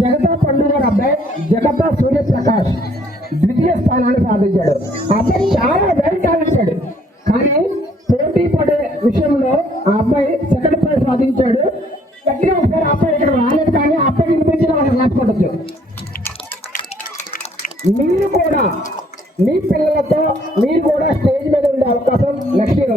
జగతా పండు అబ్బాయి జగతా సూర్య సూర్యప్రకాష్ ద్వితీయ స్థానాన్ని సాధించాడు. అబ్బాయి చాలా వెల్ టాలెంటెడ్ కానీ పోటీ పడే విషయంలో ఆ అబ్బాయి సెకండ్ ప్రైజ్ సాధించాడు. దగ్గర ఒకసారి అబ్బాయి ఇక్కడ రాలేదు కానీ అబ్బాయి వినిపించిన వాళ్ళకి రాసుకోవచ్చు. మీరు కూడా మీ పిల్లలతో మీరు కూడా స్టేజ్ మీద ఉండే అవకాశం నెక్స్ట్ ఇయర్